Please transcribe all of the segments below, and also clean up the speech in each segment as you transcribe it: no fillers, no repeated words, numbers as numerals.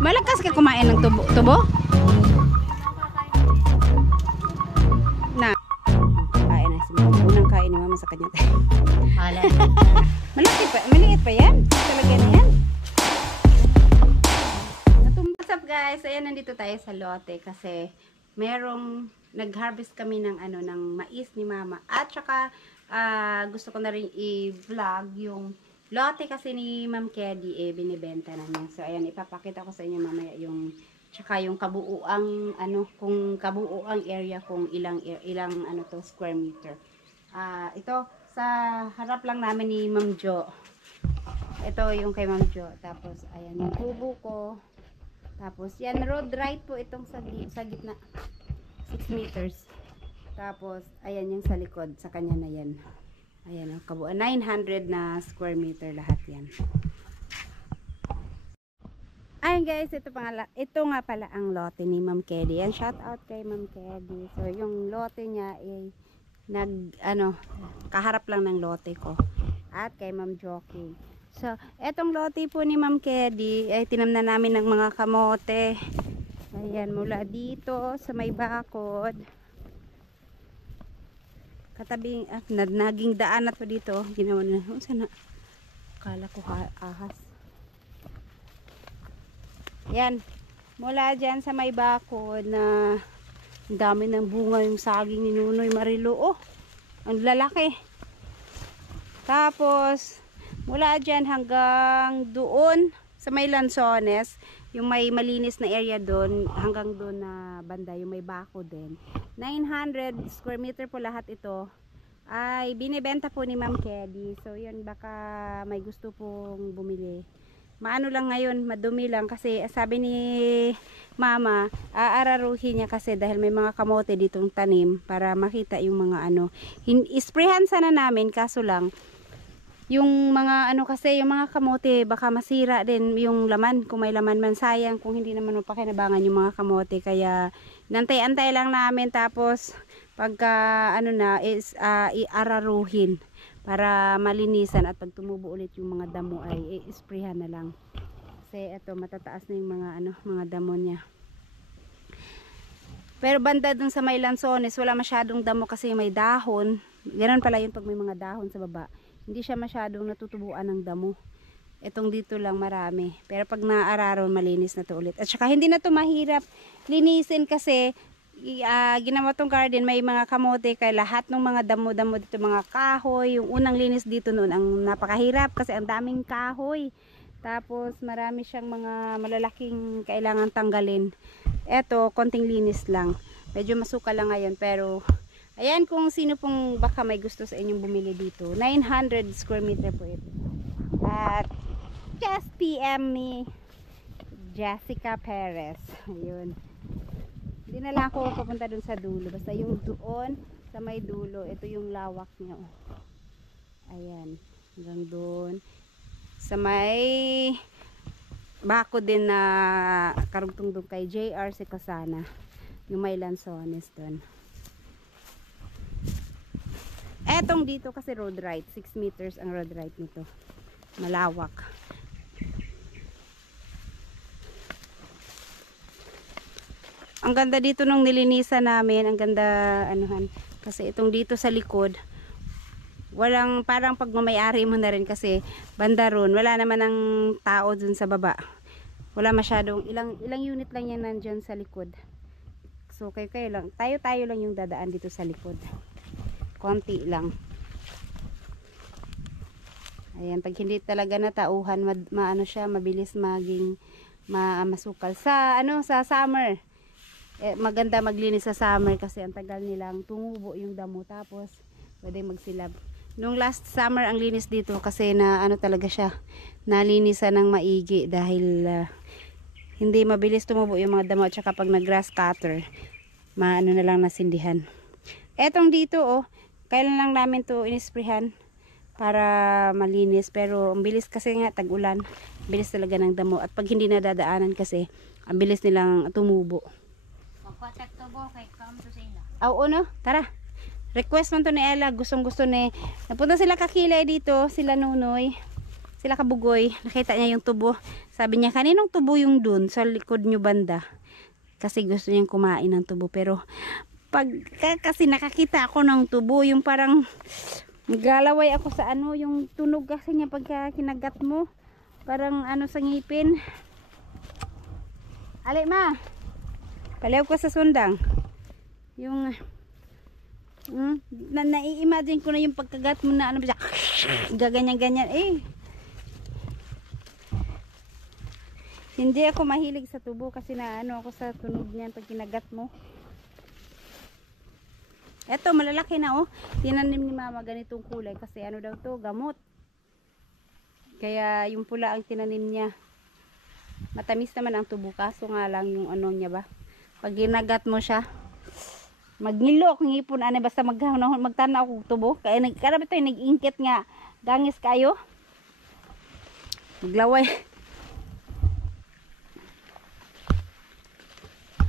Malakas ka kumain ng tubo? Tubo? Na. Kain na si Mama. Unang kain ni Mama sa kanya. Maliit pa yan. Talaga na yan. What's up guys? Ayan, nandito tayo sa lote kasi merong nag-harvest kami ng ng mais ni Mama. At saka gusto ko na rin i-vlog yung lote kasi ni Ma'am Kedy, binibenta na niya. So ayan, ipapakita ko sa inyo mamaya yung tsaka yung kabuuang kung kabuuang area kung ilang to square meter. Ito sa harap lang namin ni Ma'am Jo. Ito yung kay Ma'am Jo. Tapos ayan yung kubo ko. Tapos yan, road right po itong sa gitna. 6 meters. Tapos ayan yung sa likod, sa kanya na yan. Ayan, kabuuan 900 na square meter lahat yan. Ayun guys, ito nga pala ang lote ni Ma'am Kedy. Yan, shout out kay Ma'am Kedy. So yung lote niya ay kaharap lang ng lote ko. At kay Ma'am Joking. So, etong lote po ni Ma'am Kedy ay tinamnan namin ng mga kamote. Ayan, mula dito sa may bakod. Katabing, naging daan na to dito. Ginawa na, sana kala ko ahas. Yan, mula dyan sa may bakod na ang dami ng bunga yung saging ni Nunoy Marilo. Oh, ang lalaki. Tapos, mula dyan hanggang doon sa may Lanzones, yung may malinis na area doon, hanggang doon na banda, yung may bakod din. 900 square meter po lahat ito ay binibenta po ni Ma'am Kedy. So yun, baka may gusto pong bumili. Maano lang ngayon, madumi lang kasi sabi ni Mama, aararuhin niya kasi dahil may mga kamote ditong tanim para makita yung mga isprehan sana namin, kaso lang yung mga kasi yung mga kamote baka masira din yung laman, kung may laman man sayang, kung hindi naman mapakinabangan yung mga kamote, kaya nantay-antay lang namin. Tapos pagka iararuhin para malinisan at pag tumubo ulit yung mga damo ay isprehan na lang kasi ito matataas na yung mga damo niya. Pero banda dun sa may Lanzones wala masyadong damo kasi may dahon. Ganoon pala yun pag may mga dahon sa baba. Hindi siya masyadong natutubuan ng damo. Etong dito lang marami. Pero pag naararon, malinis na to ulit. At saka hindi na to mahirap linisin kasi ginawa tong garden, may mga kamote, kaya lahat ng mga damo-damo dito, mga kahoy. Yung unang linis dito noon, ang napakahirap kasi ang daming kahoy. Tapos marami siyang mga malalaking kailangan tanggalin. Eto, konting linis lang. Medyo masuka lang ngayon pero ayan, kung sino pong baka may gusto sa inyong bumili dito. 900 square meter po ito. At just PM me Jessica Perez. Ayun. Hindi na lang ako papunta dun sa dulo. Basta yung doon sa may dulo. Ito yung lawak niya. Ayan. Hanggang doon. Sa may bako din na karugtong doon kay JR Sikosana. Yung may Lanzones doon. Etong dito kasi road right, 6 meters ang road right nito. Malawak. Ang ganda dito nung nilinisan namin, ang ganda kasi itong dito sa likod walang, parang pagmamayari mo na rin kasi banda ron, wala naman ang tao dun sa baba. Wala masyadong, ilang unit lang yan nandyan sa likod. So kayo lang, tayo lang yung dadaan dito sa likod. Konti lang. Ayan, pag hindi talaga natauhan, siya, mabilis maging masukal. Sa summer, maganda maglinis sa summer kasi ang tagal nilang tumubo yung damo, tapos pwede magsilab. Nung last summer ang linis dito kasi na talaga siya, nalinisan ng maigi dahil hindi mabilis tumubo yung mga damo, at saka pag nag-grass cutter, na lang nasindihan. Etong dito kailan lang namin to inisprehan para malinis, pero ang bilis kasi nga tag-ulan, bilis talaga ng damo, at pag hindi nadadaanan kasi ang bilis nilang tumubo. Tara, request man to ni Ella, gustong gusto ni, napunta sila kakilay dito, sila Nunoy, Sila kabugoy, nakita niya yung tubo. Sabi niya, kaninong tubo yung dun sa likod nyo banda? Kasi gusto niyang kumain ng tubo. Pero kasi nakakita ako ng tubo, yung parang galaway ako sa ano, yung tunog kasi niya pagka kinagat mo. Parang ano sa ngipin. Ali ma, palaw ko sa sundang. Yung nai-imagine ko na yung pagkagat mo na ano ba, gaganyan-ganyan eh. Hindi ako mahilig sa tubo kasi na ano ako sa tunog niyan pag kinagat mo. Eto malalaki na oh. Tinanim ni mama ganitong kulay kasi ano daw to, gamot. Kaya yung pula ang tinanim niya. Matamis naman ang tubo kaso nga lang yung ano niya ba. Pag ginagat mo siya, magngilo kung ipon ani basta magtanaw ko tubo. Kaya nagkarab ito nag-ingkit nga gangis kayo. Maglaway.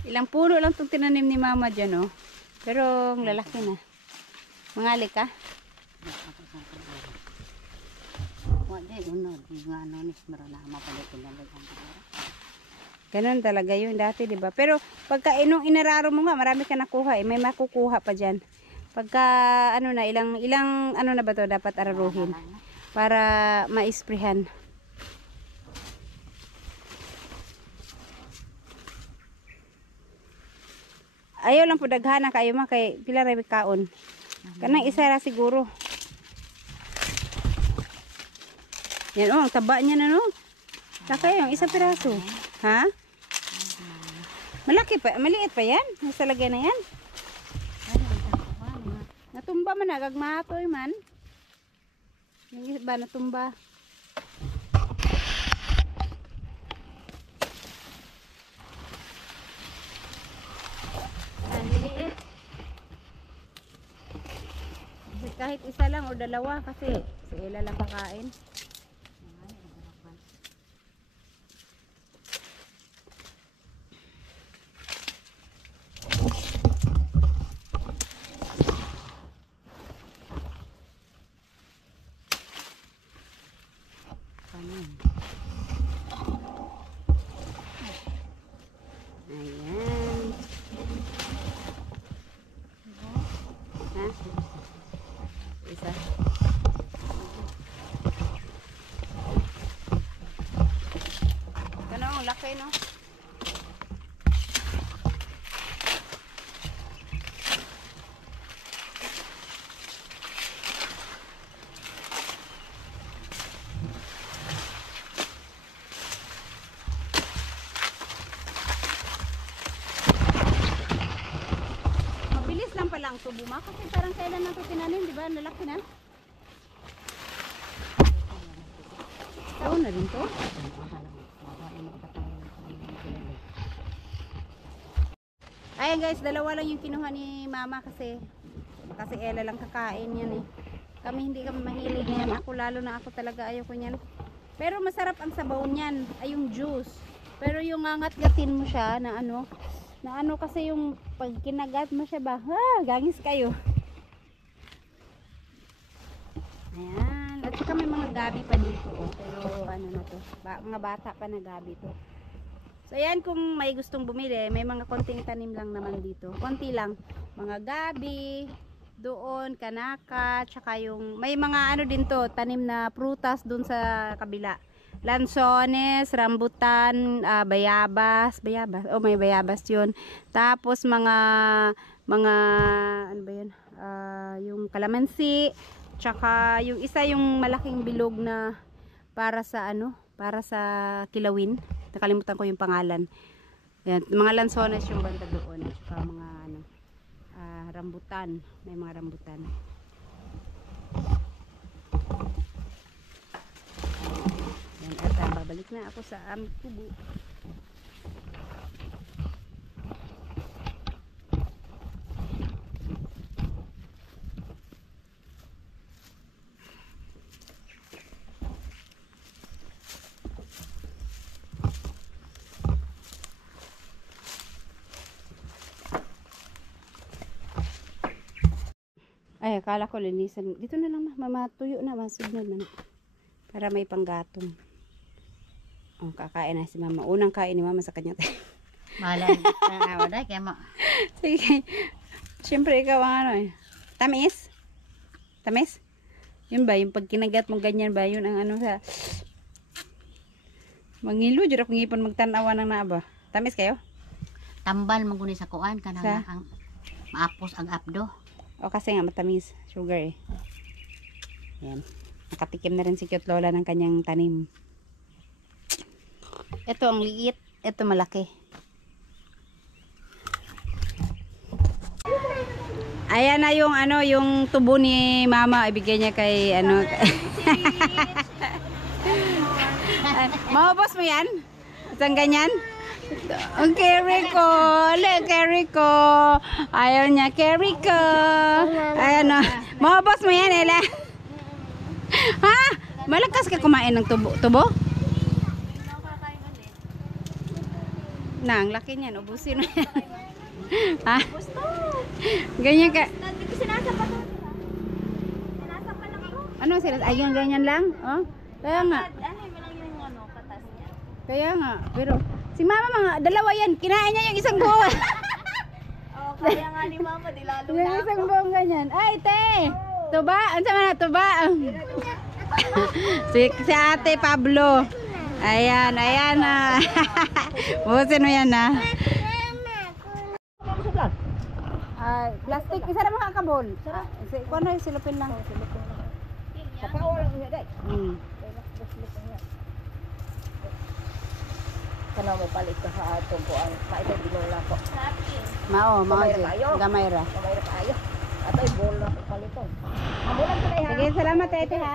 Ilang puno lang itong tinanim ni mama dyan, oh. Pero lalaki na. Mangali ka? Ganun talaga yun dati, diba? Pero pagka nung inararo mo nga, marami ka nakuha, eh. May makukuha pa dyan. Pagka, ano na, ilang ano na ba to dapat araruhin? Para ma-isprehan. Ayaw lang po daghana kayo ma kay pila ra kaon. Kanang isa ra siguro. Yan oh, ang taba niya na no. Saka yung isa piraso. Ha? Malaki pa, maliit pa yan. Nasa lagay na yan. Natumba man nagagmatoy man. Yung iba natumba. Kahit isa lang o dalawa kasi si Ella lang kakain. Ayan. Ha? Isa. Ano, laki no? Mabilis lang pala ang tubo ma kasi parang kailan natin tinanim, di ba? Lalaki na. Taon na rin to. Ayan guys, dalawa lang yung kinuha ni mama kasi Ella lang kakain yan eh. Kami hindi kami mahilig yan. Ako lalo na ako talaga ayoko niyan. Pero masarap ang sabaw niyan, ay yung juice. Pero yung angat-gatin mo siya na ano kasi yung pag kinagat mo siya ba, gangis kayo. Ayan, at saka may mga gabi pa dito oh. Pero ano na to, mga bata pa na gabi to. So ayan, kung may gustong bumili, may mga konting tanim lang naman dito. Konti lang, mga gabi, doon, kanaka, tsaka yung, may mga ano din to, tanim na prutas doon sa kabila. Lansones, rambutan, bayabas, oh may bayabas yun. Tapos mga ano ba yun, yung kalamansi, tsaka yung isa yung malaking bilog na para sa kilawin. Nakalimutan ko yung pangalan. Ayan, mga lansones yung banda doon. Tsaka mga rambutan. May mga rambutan. Ayan, at babalik na ako sa aming kubo. Ay, akala ko linisan. Dito na lang matuyo na, masugnod na. Para may panggatong. Oh, kakain na si mama. Unang kain ni mama sa kanya. Malay. Wala kaya mo. Sige. Siyempre ikaw ang ano eh. Tamis? Tamis? Yun ba? Yung pag kinagat mo ganyan ba? Yun ang ano sa... Mangilo, dyan ako ngipon magtanawa ng naaba. Tamis kayo? Tambal maguni sa kuan kanang Sa? ang maapos ang apdo. O kasi nga matamis. Sugar eh. Yan. Nakatikim na rin si Cute Lola ng kanyang tanim. Ito ang liit. Ito malaki. Ayan na yung ano, yung tubo ni mama. Ibigay niya kay ano. Maubos mo yan? Isang ganyan? Ang carry ko. Carry ko. Ayaw niya. Carry ko. Ayan o. Maubos mo yan, Ella. Ha? Malakas ka kumain ng tubo? Tubo? Ang laki niyan. Ubusin mo yan. Ha? Ganyan ka. Ano sila? Ayun, ganyan lang? Oh? Kaya nga. Kaya nga. Pero, si mama mga, dalawa yan. Kinain niya yung isang buo. Oh, kaya nga ni mama, di lalo Yung na isang ako. buong ganyan. Ay, te! Tuba? Ano sa mga tuba? Si ate Pablo. Ayan, ayan na. Busin mo yan na. Plastic. Isa na makakabol. Kung ano yung silupin lang. Kana mo palit ka sa atong kuan. Maitong ginola ko. Mao, mao Gamay ra di. kayo. Gamay ra. Kamay ra kaayo. Atoy bol na ko paliton. Amulan ko ha. Sige, salamat ate ha.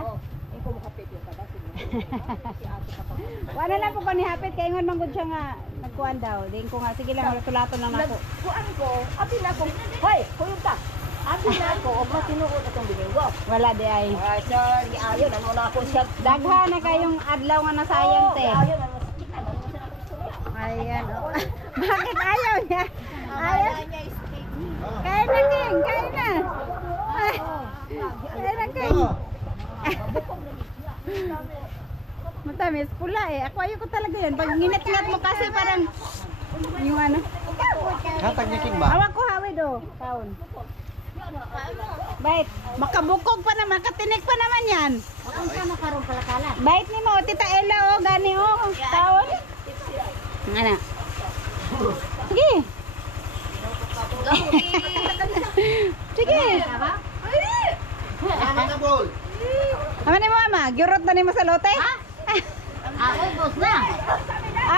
Ay ko makapit yung kada sige. Si ate pa pa. Wala lang po ko ni Hapit. Kaya ngon manggod siya nga. Nagkuhan daw. Diin ko nga. Sige lang. Tulaton lang ako. Kuan ko, abi na ko. Hoy, kuyog ta. Abi na ko, og matinuod atong bilinggo. Wala di ay. Ay, sir, giayon ano na ako siya. Dagha na kayong adlaw nga nasayang te. Giayon ano. Ayan. Oh. Bakit ayaw niya? Ayaw. niya steak. Kain na King. Kain na. Ay. Kain na King. Matamis. Pula eh. Ako ayaw ko talaga yan. Pag nginit-ngat mo kasi parang yung ano. Hatag ni King ba? Hawak ko hawid oh. Kaon. Bait. Makabukog pa naman. Katinik pa naman yan. Ang ka nakaroon pala kala. Bait ni mo. Tita Ella oh. Gani oh. Kaon. Ano? Sige. Sige. Ano ka, Bol? Ano ni mo ama? Gyurot na ni mo sa lote? Ubos na.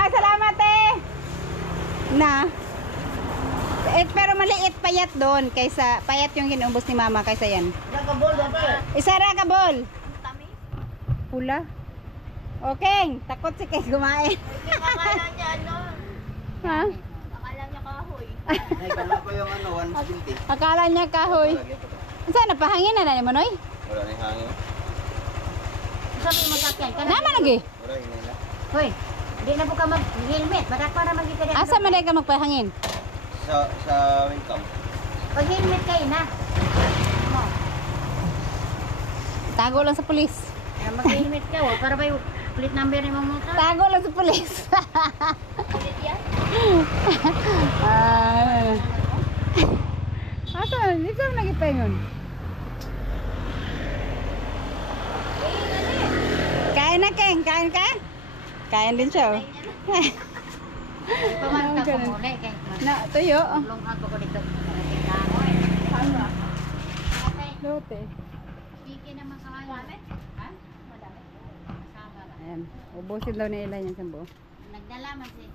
Salamat eh. Na. Pero maliit payat doon kaysa payat yung kinubos ni mama kaysa yan. Nagabol dapat. Isa ra ka bol. Pula. Okay, takot si Kay kumain. Akala niya ano? Ha? Akala niya kahoy. Ay, kala ko yung ano, 120. Akala niya kahoy. Saan napahangin na ni Monoy? Wala na yung hangin. Sabi mo sakyan ka na. Naman lagi. Wala, hindi na. Hoy, di na po ka mag-helmet. Badak para magiging. Asa man ka magpahangin? Sa wingcam. Pag helmet kayo na. Tago lang sa pulis. Mag-helmet ka. Para ba yung plate number ni mga motor? Tago lang sa pulis. Ulit yan? Asa? Dito ang nagipengon. Kain na Keng, kain ka? Kain din siya oh. Pamanta ko muli. Na, tuyo oh. Lungan ko dito. Lote. Sige naman sa kanya. Ha? Madami. Kasama ba? Ayan, ubusin daw ni Ella yung sambo. Nagdala man si